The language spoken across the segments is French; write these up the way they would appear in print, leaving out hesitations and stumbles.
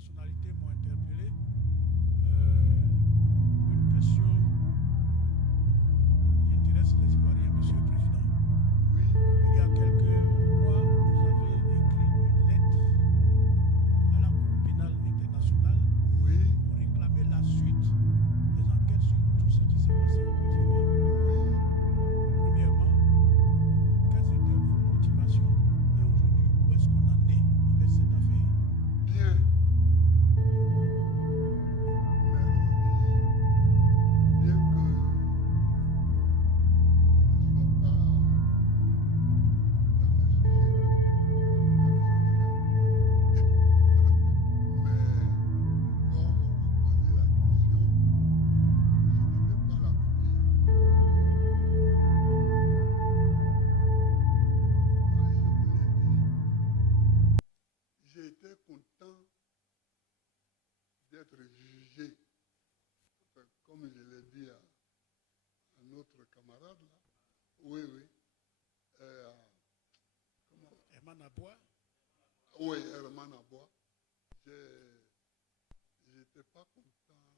personnalités m'ont interpellé pour une question qui intéresse les Ivoiriens, Monsieur le Président. Oui, Il y a quelques mois, vous avez écrit une lettre à la Cour pénale internationale oui, pour réclamer la suite des enquêtes sur tout ce qui s'est passé en Côte d'Ivoire. Premièrement, quelles étaient vos motivations et aujourd'hui, où est-ce qu'on en est avec cette affaire? bien. Merci. Bien que je ne sois pas dans le sujet, mais comme vous posez la question, je ne vais pas la fuir. Moi, je vous l'ai dit, j'ai été content d'être jugé, enfin, comme je l'ai dit à notre camarade là. Oui, oui. Comment? Herman Abois, Oui, Herman Abois. J'étais pas content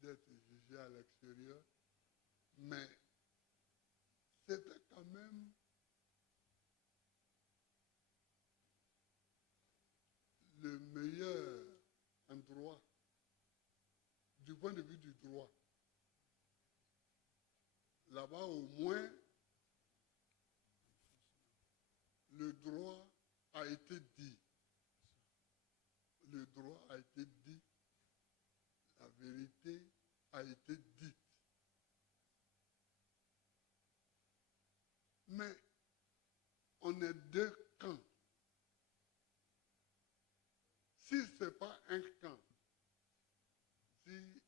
d'être jugé à l'extérieur, mais c'était quand même le meilleur endroit du point de vue du droit. Là-bas, au moins, le droit a été dit. Le droit a été dit. La vérité a été dite. Mais on est deux camps. Si ce n'est pas un camp, si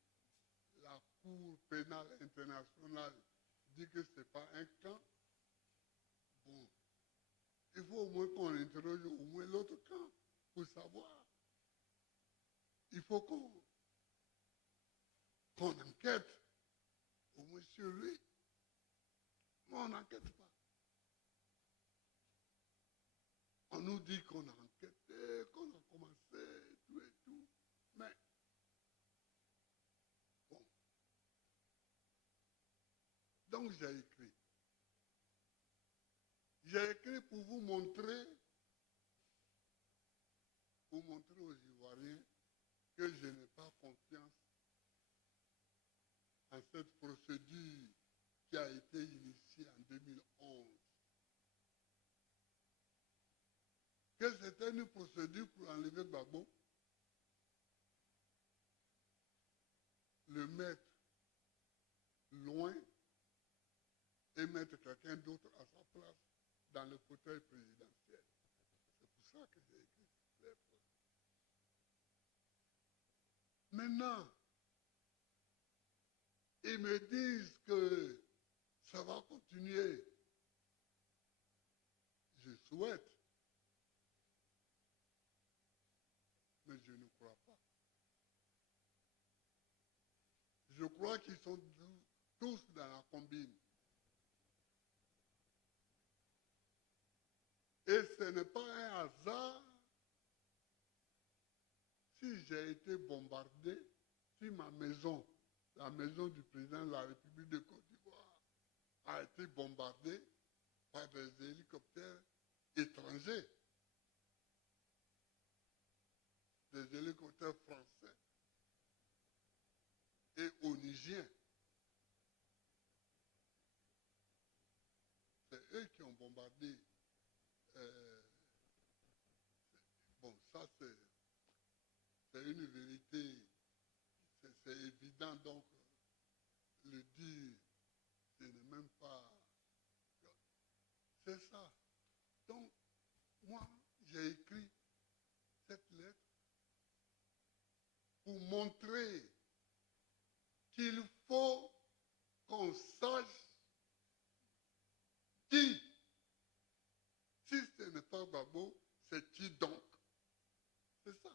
la Cour pénale internationale dit que ce n'est pas un camp, bon, il faut au moins qu'on interroge au moins l'autre camp pour savoir. Il faut qu'on enquête au moins sur lui. Mais on n'enquête pas. On nous dit qu'on a enquêté, qu'on a commencé, tout et tout. Mais, bon. Donc j'ai écrit. J'ai écrit pour vous montrer aux Ivoiriens que je n'ai pas confiance en cette procédure qui a été initiée en 2011. Que c'était une procédure pour enlever Gbagbo, le mettre loin et mettre quelqu'un d'autre à sa place dans le fauteuil présidentiel. C'est pour ça que j'ai écrit cette lettre. Maintenant, ils me disent que ça va continuer. Je souhaite, mais je ne crois pas. Je crois qu'ils sont tous dans la combine. Et ce n'est pas un hasard si j'ai été bombardé, si ma maison, la maison du président de la République de Côte d'Ivoire, a été bombardée par des hélicoptères étrangers, des hélicoptères français et onusiens. C'est eux qui ont bombardé. Bon, ça c'est une vérité, c'est évident, donc le dire, ce n'est même pas... C'est ça. Donc, moi, j'ai écrit cette lettre pour montrer qu'il faut qu'on sache qui. Si ce n'est pas Gbagbo, c'est qui donc? C'est ça.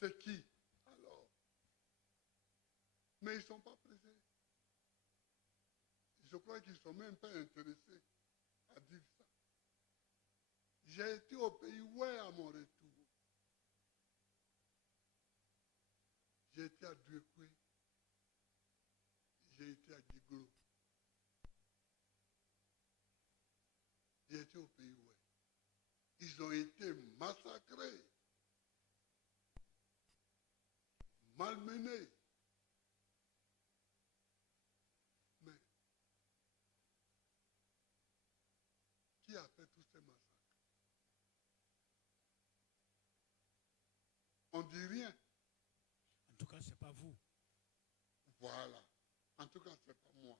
C'est qui alors? Mais ils ne sont pas pressés. Je crois qu'ils ne sont même pas intéressés à dire ça. J'ai été au pays, ouais, à mon retour. J'ai été à Duekwe. J'ai été à Djiglo. J'ai été au pays ouest. Ils ont été massacrés, malmenés. Mais qui a fait tous ces massacres? On ne dit rien. En tout cas, ce n'est pas vous. Voilà. En tout cas, ce n'est pas moi.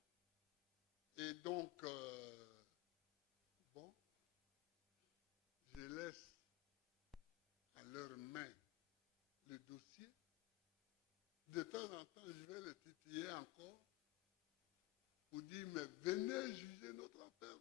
Et donc, bon, je laisse à leurs mains le dossier. De temps en temps, je vais le titiller encore pour dire, mais venez juger notre affaire